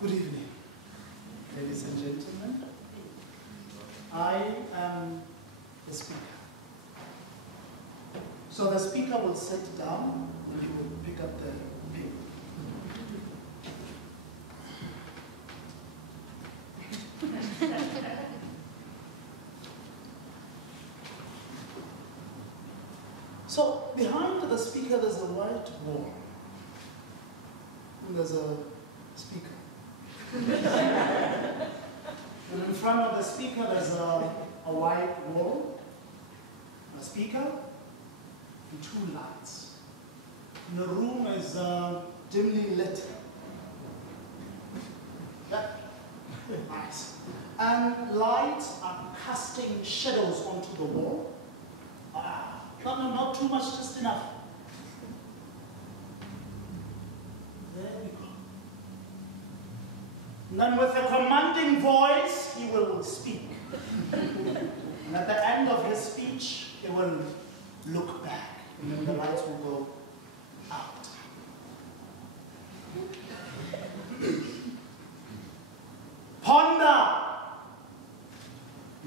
Good evening, ladies and gentlemen. I am the speaker. So the speaker will sit down and he will pick up the pen. So behind the speaker there's a white wall. And there's a speaker. And in front of the speaker there's a white wall, a speaker, and two lights. And the room is dimly lit. Nice. And lights are casting shadows onto the wall. Not too much, just enough. There we go. And then with a commanding voice, he will speak. And at the end of his speech, he will look back. And then the lights will go out. Ponder!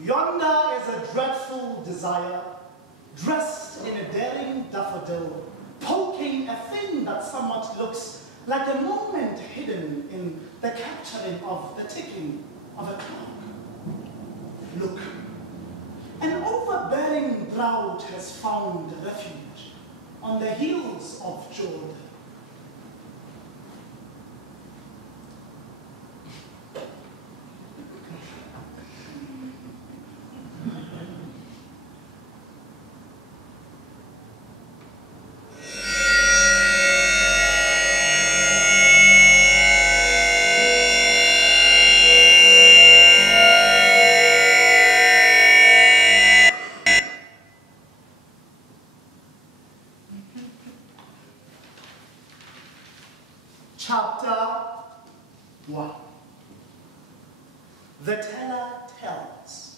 Yonder is a dreadful desire, dressed in a daring daffodil, poking a thing that somewhat looks like a moment hidden in the capturing of the ticking of a clock. Look, an overbearing drought has found refuge on the hills of Jordan. Chapter 1. The teller tells.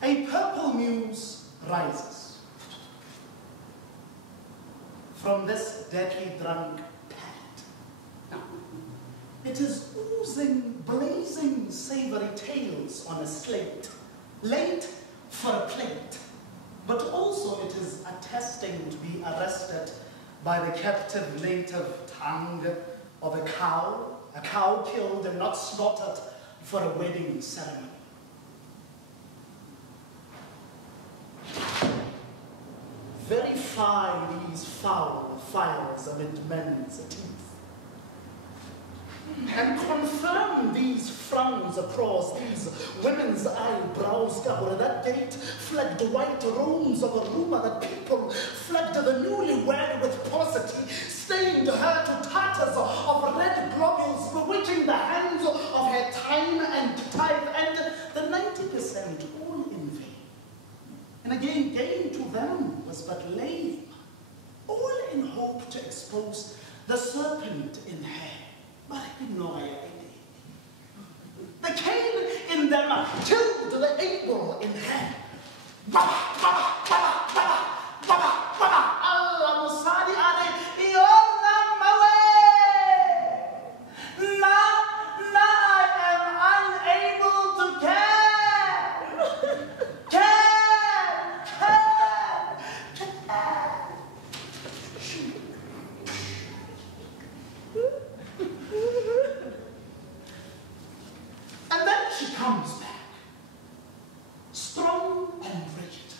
A purple muse rises from this deadly drunk palate. It is oozing, blazing, savory tales on a slate, late for a plate, but also it is attesting to be arrested by the captive native tongue of a cow killed and not slaughtered for a wedding ceremony. Verify these foul files amid men's teeth, and confirm these frowns across these women's eyebrows, that date flagged white rooms of a rumor that people flagged the newlywed with paucity, stained her to tatters of red globules, bewitching the hands of her time and tithe, and the 90% all in vain. And again, gain to them was but lame, all in hope to expose the serpent in her. But ignore your idea. The Cain in them killed the Abel in her. Baba, baba, baba, baba, baba, baba. Allah Musadi Ale, Iona Mawe. Now I am unable to care. And then she comes back, strong and rigid,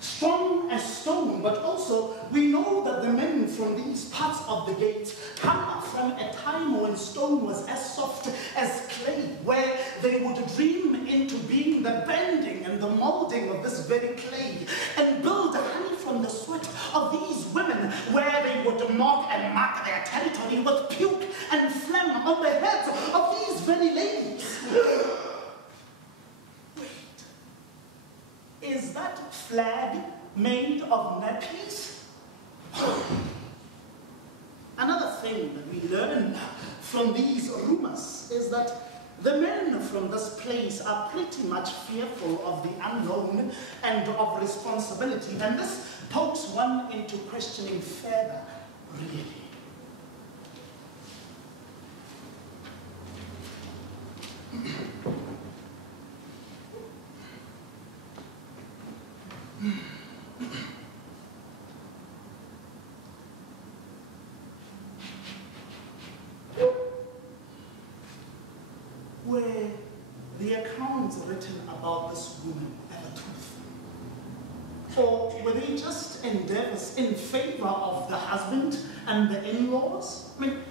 strong as stone, but also we know that the men from these parts of the gates come from a time when stone was as soft as clay, where they would dream into being the bending and the molding of this very clay, and build honey from the sweat of these women, where they would mock and mark their territory with puke and phlegm on the heads of these very ladies. flag made of nappies? Another thing that we learn from these rumors is that the men from this place are pretty much fearful of the unknown and of responsibility, and this pokes one into questioning further, really. Were the accounts written about this woman ever truthful? Or were they just endeavors in favor of the husband and the in-laws? I mean,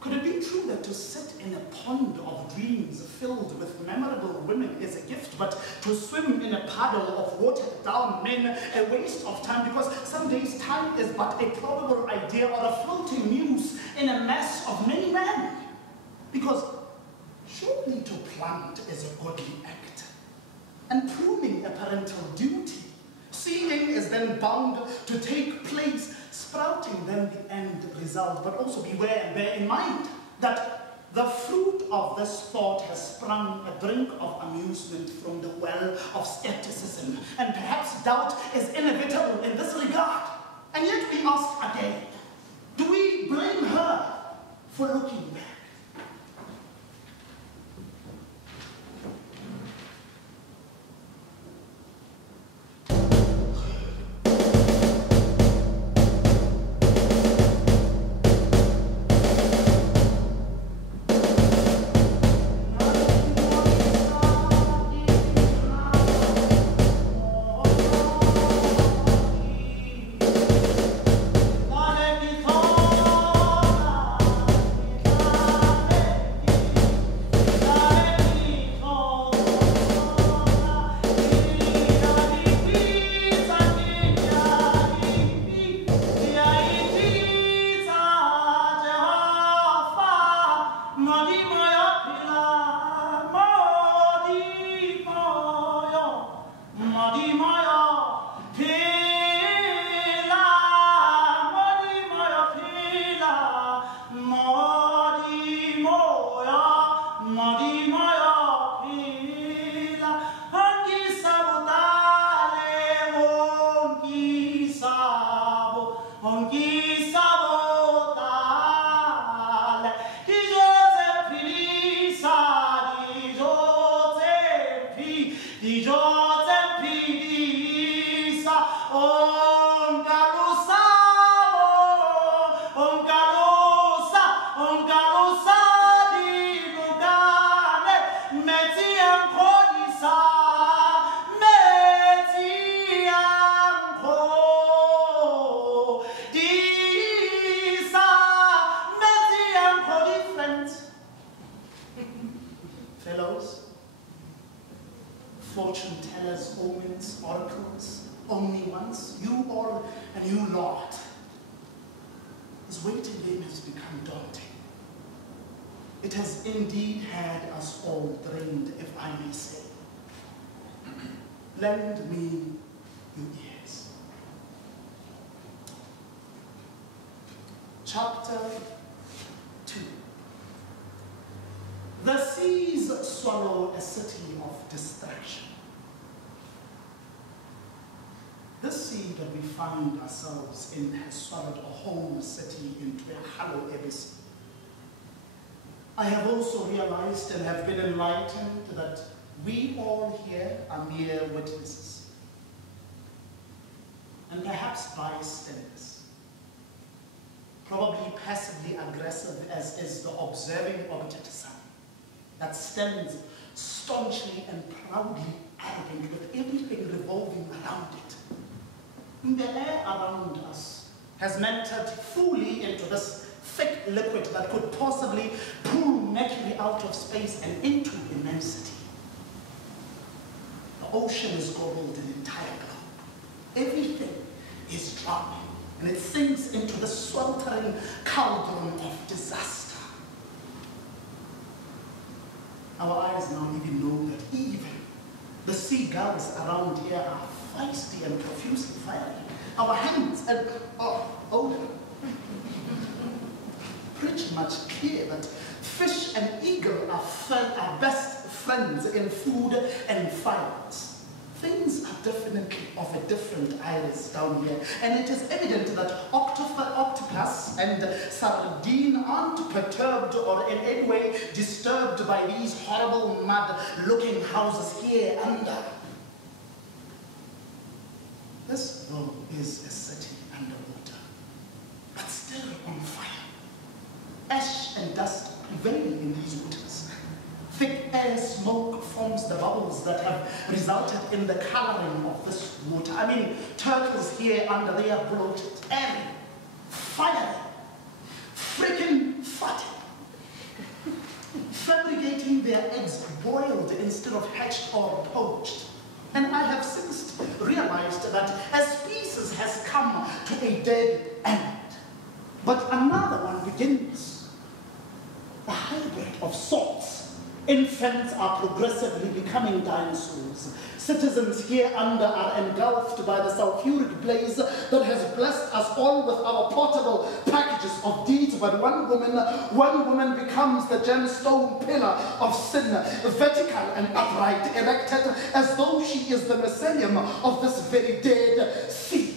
could it be true that to sit in a pond of dreams filled with memorable women is a gift, but to swim in a puddle of watered-down men a waste of time, because some days time is but a probable idea or a floating muse in a mass of many men? Because surely to plant is a godly act, and pruning a parental duty. Seeding is then bound to take place, sprouting then the end result. But also beware and bear in mind that the fruit of this thought has sprung a drink of amusement from the well of skepticism, and perhaps doubt is inevitable in this regard. And yet we ask again, do we blame her for looking back? Fellows, fortune tellers, omens, oracles, only once, you all and you lot. This waiting game has become daunting. It has indeed had us all drained, if I may say. Lend me your ears. Chapter 2. The seas swallow a city of distraction. This sea that we find ourselves in has swallowed a whole city into a hollow abyss. I have also realized and have been enlightened that we all here are mere witnesses, and perhaps bystanders, probably passively aggressive as is the observing object sun, that stands staunchly and proudly arrogant with everything revolving around it. And the air around us has melted fully into this thick liquid that could possibly pull mercury out of space and into immensity. The ocean is gold an entire globe. Everything is drowning, and it sinks into the sweltering cauldron of disaster. Our eyes now even know that even the seagulls around here are feisty and profusely fiery. Our hands and odor. Pretty much clear that fish and eagle are best friends in food and fight. Things are definitely of a different iris down here, and it is evident that octopus and sardine aren't perturbed or in any way disturbed by these horrible mud-looking houses here under. This, though, is a city underwater, but still on fire. Ash and dust prevailing in these waters. Thick air smoke forms the bubbles that have resulted in the coloring of this water. I mean, turtles here under, they are bloated, airy, fiery, freaking fatty, fabricating their eggs boiled instead of hatched or poached. And I have since realized that a species has come to a dead end. But another one begins. A hybrid of sorts. Infants are progressively becoming dinosaurs. Citizens here under are engulfed by the sulfuric blaze that has blessed us all with our portable packages of deeds. But one woman becomes the gemstone pillar of sin, vertical and upright, erected as though she is the mycelium of this very dead sea.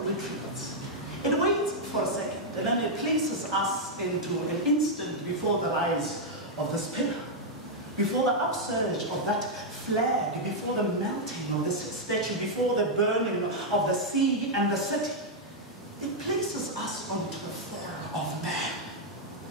retreats. It waits for a second, and then it places us into an instant before the rise of the pillar, before the upsurge of that flag, before the melting of this statue, before the burning of the sea and the city. It places us onto the fall of man.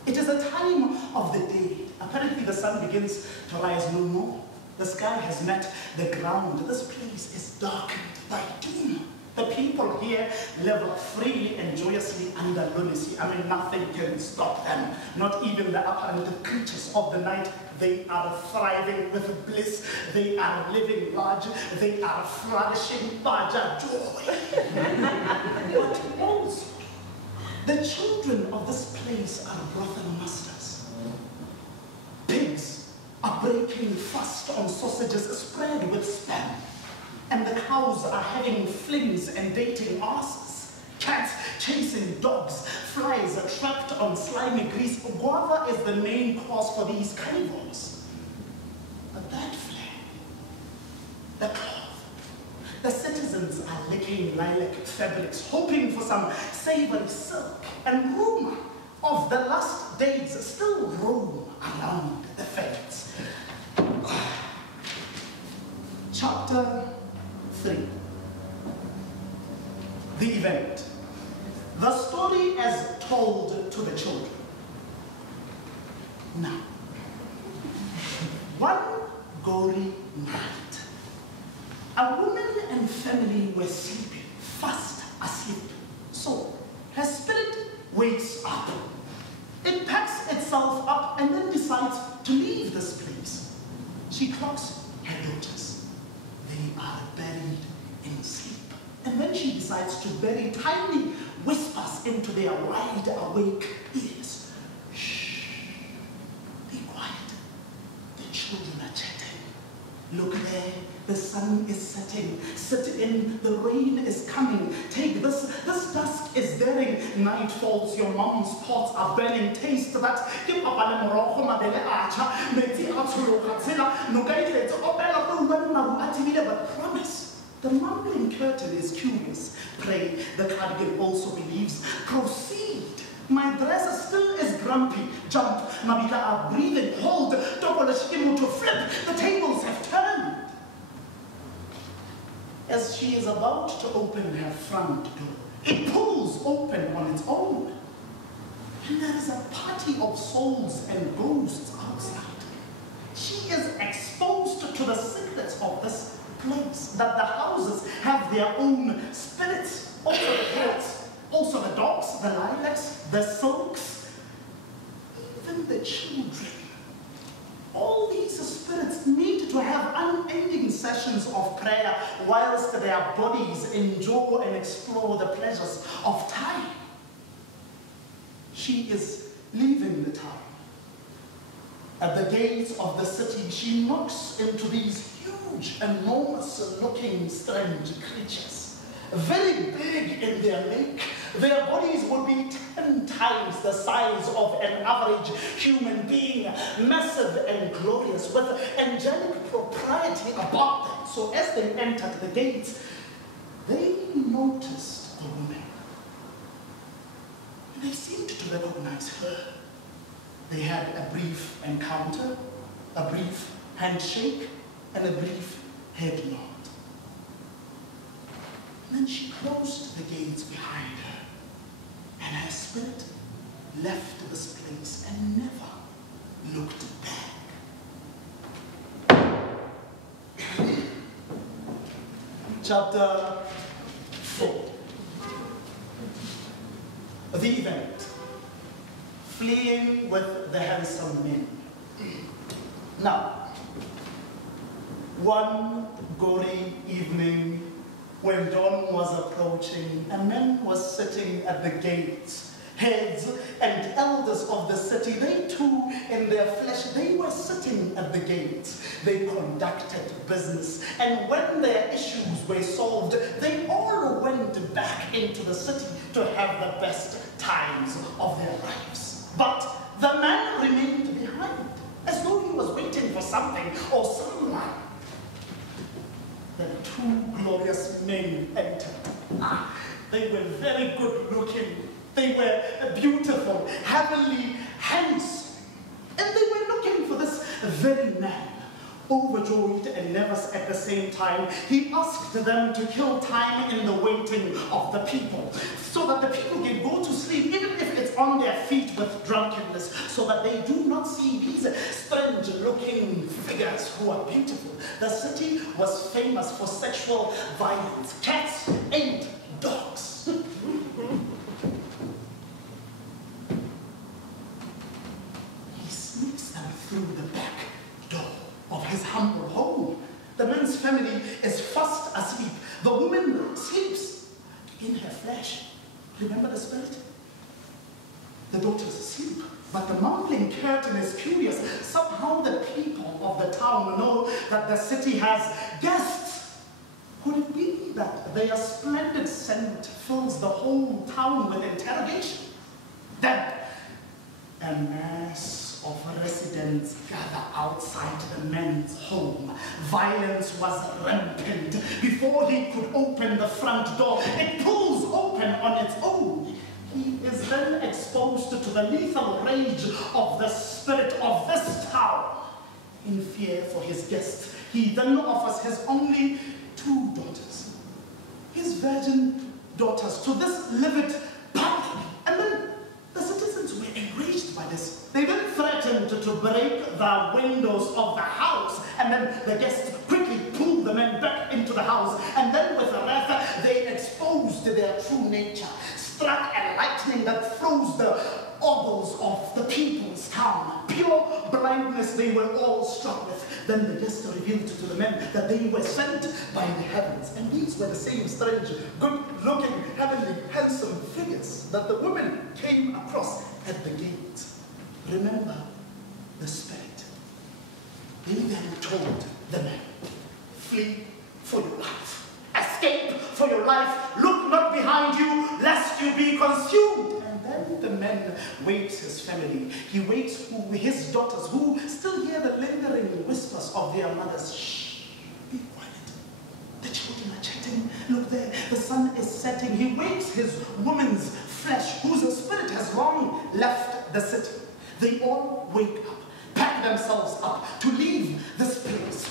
It is a time of the day. Apparently the sun begins to rise no more. The sky has met the ground. This place is darkened by doom. The people here live freely and joyously under lunacy. I mean, nothing can stop them. Not even the apparent creatures of the night. They are thriving with bliss. They are living large. They are flourishing baja joy. But also, the children of this place are brothel masters. Pigs are breaking fast on sausages spread with spam. And the cows are having flings and dating asses. Cats chasing dogs. Flies are trapped on slimy grease. Guava is the main cause for these carnivores. But that flag, the cloth, the citizens are licking lilac fabrics, hoping for some savory silk. And rumor of the last days still roam around the fence. Chapter 3. The event. The story as told to the children. Now, one gory night, a woman and family were sleeping, fast asleep. So, her spirit wakes up. It packs itself up and then decides to leave this place. She clocks her daughters. They are buried in sleep. And then she decides to bury tiny whispers into their wide awake ears. Shh, be quiet. The children are chatting. Look there, the sun is setting. Sit in, the rain is coming. Take this dusk is daring. Night falls, your mom's pots are burning. Taste that. But promise, the mumbling curtain is curious. Pray, the cardigan also believes. Proceed. My dress still is grumpy. Jump, Mabita are breathing. Hold, Topolashkimu to flip. The tables have turned. As she is about to open her front door, it pulls open on its own. And there is a party of souls and ghosts outside. She is exposed to the secrets of this place, that the houses have their own spirits, also the birds, also the dogs, the lilacs, the silks, even the children. All these spirits need to have unending sessions of prayer whilst their bodies enjoy and explore the pleasures of time. She is leaving the town. At the gates of the city, she knocks into these huge, enormous-looking, strange creatures. Very big in their make. Their bodies would be 10 times the size of an average human being, massive and glorious, with angelic propriety about them. So as they entered the gates, they noticed the woman. And they seemed to recognize her. They had a brief encounter, a brief handshake, and a brief head nod. And then she closed the gates behind her, and her spirit left this place and never looked back. Chapter 4. The event. Fleeing with the handsome men. Now, one gory evening, when dawn was approaching, a man was sitting at the gates. Heads and elders of the city, they too, in their flesh, they were sitting at the gates. They conducted business, and when their issues were solved, they all went back into the city to have the best times of their lives. But the man remained behind, as though he was waiting for something or someone. The two glorious men entered. They were very good looking. They were beautiful, heavenly, handsome. And they were looking for this very man. Overjoyed and nervous at the same time, he asked them to kill time in the waiting of the people, so that the people can go to sleep, even if it's on their feet with drunkenness, so that they do not see these strange-looking figures who are beautiful. The city was famous for sexual violence. Cats ate dogs. He sneaks them through the back door of his humble home. The man's family is fast asleep. The woman sleeps in her flesh. Remember the spirit? The daughter's asleep, but the mumbling curtain is curious. Somehow the people of the town know that the city has guests. Could it be that their splendid scent fills the whole town with interrogation? Then a mass of residents gather outside the man's home. Violence was rampant. Before he could open the front door, it pulls open on its own. He is then exposed to the lethal rage of the spirit of this town. In fear for his guests, he then offers his only 2 daughters, his virgin daughters, to this livid public. And then the citizens were enraged by this. They then threatened to break the windows of the house, and then the guests quickly pulled the men back into the house, and then with wrath they exposed their true nature, struck a lightning that froze the organs of the people's town. Pure blindness they were all struck with. Then the guests revealed to the men that they were sent by the heavens, and these were the same strange, good-looking, heavenly, handsome figures that the women came across at the gate. Remember the spirit. They then told the men, flee for your life. Escape for your life. Look not behind you, lest you be consumed. And then the man wakes his family. He wakes his daughters, who still hear the lingering whispers of their mothers. Shh, be quiet. The children are chatting. Look there, the sun is setting. He wakes his woman's flesh, whose spirit has long left the city. They all wake up, pack themselves up to leave this place.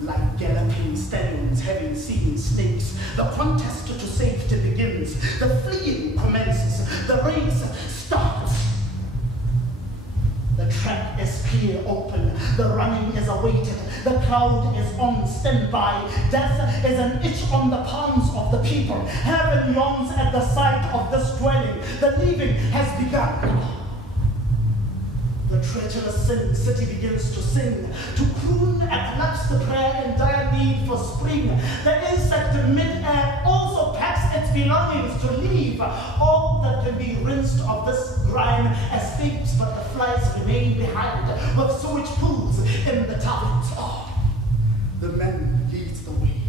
Like galloping stallions having seen snakes, the contest to safety begins. The fleeing commences. The race starts. The track is clear open. The running is awaited. The crowd is on standby. Death is an itch on the palms of the people. Heaven yawns at the sight of this dwelling. The leaving has begun. The treacherous city begins to sing, to croon and collapse the prayer in dire need for spring. The insect in mid-air also packs its belongings to leave. All that can be rinsed of this grime escapes, but the flies remain behind, with sewage pools in the taverns. Oh, the men lead the way.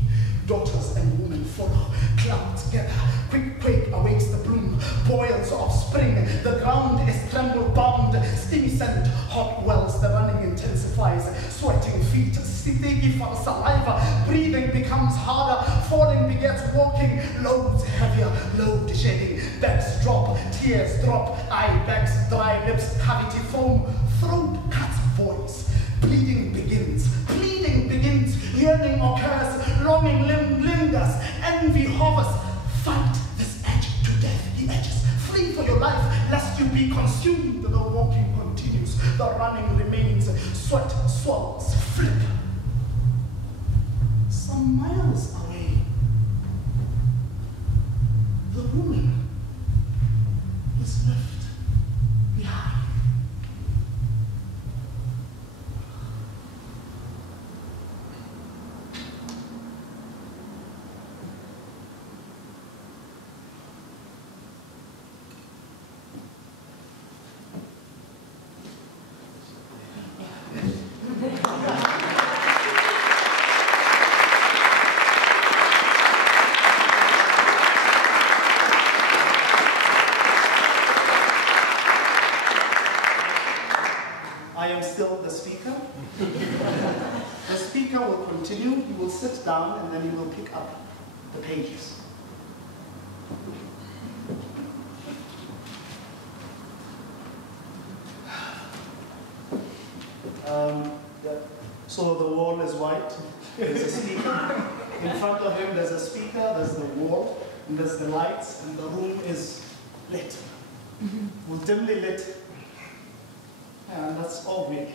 Daughters and women follow. Clouds gather. Quick quake awakes the bloom. Boils of spring. The ground is tremble-bound. Steamy scent, hot wells. The running intensifies. Sweating feet, sticky for saliva. Breathing becomes harder. Falling begets walking. Loads heavier. Load shedding. Backs drop. Tears drop. Eye bags, dry lips, cavity foam. Throat cuts voice. Bleeding begins. Pleading begins. Yearning occurs. Longing lingers. Envy hovers. Fight this edge to death, he edges. Flee for your life, lest you be consumed. The walking continues. The running remains. Sweat swells. Flip. Some miles away, the woman is left behind. down and then you will pick up the pages. So the wall is white, there's a speaker. In front of him there's a speaker, there's the wall, and there's the lights, and the room is lit. Well, dimly lit. And that's all really.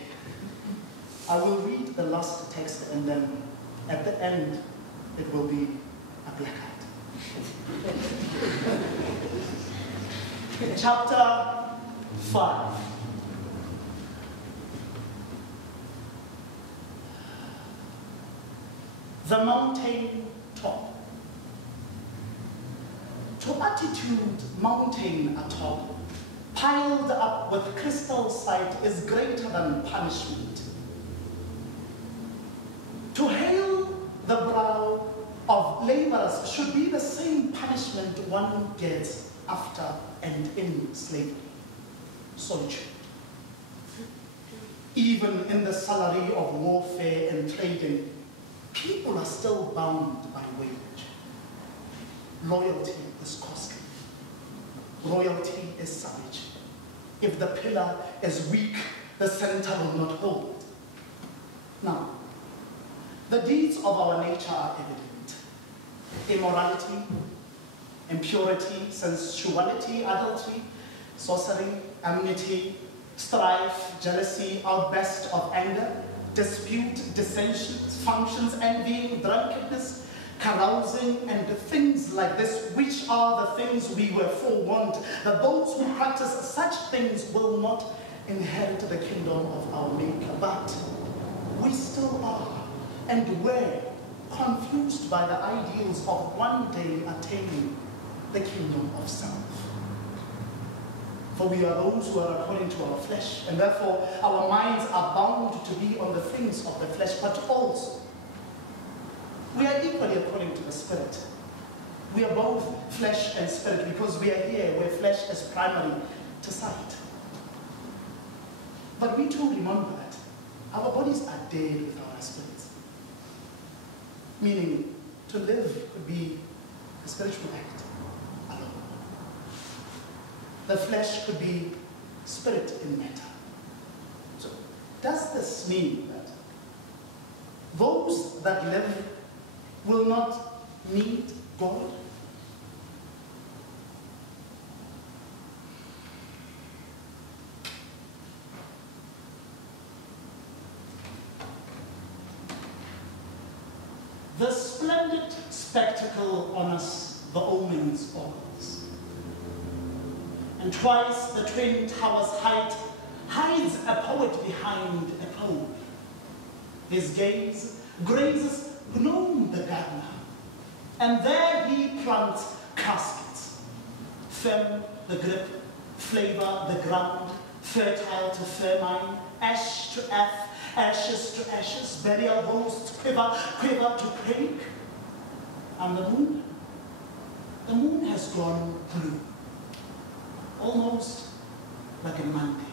I will read the last text, and then at the end it will be a blackout. Chapter 5. The mountain top. To attitude mountain atop, piled up with crystal sight, is greater than punishment. To hail the brow of laborers should be the same punishment one gets after and in slavery, solitude. Even in the salary of warfare and trading, people are still bound by wage. Loyalty is costly. Royalty is savage. If the pillar is weak, the center will not hold. Now, the deeds of our nature are evident. Immorality, impurity, sensuality, adultery, sorcery, enmity, strife, jealousy, outburst of anger, dispute, dissensions, functions, envying, drunkenness, carousing, and things like this, which are the things we were forewarned, that those who practice such things will not inherit the kingdom of our Maker. But we still are, and were, confused by the ideals of one day attaining the kingdom of self. For we are those who are according to our flesh, and therefore our minds are bound to be on the things of the flesh, but also we are equally according to the Spirit. We are both flesh and spirit because we are here where flesh is primary to sight. But we too remember that our bodies are dead with our spirits. Meaning, to live could be a spiritual act alone. The flesh could be spirit in matter. So, does this mean that those that live will not need God? The splendid spectacle on us the omens ogles, and twice the twin towers' height hides a poet behind a cloak. His gaze grazes Gnome the gardener, and there he plants caskets. Firm the grip, flavor the ground, fertile to fermine, ash to earth, ashes to ashes, burial holes to quiver, quiver to break. And the moon has gone blue, almost like a Monday.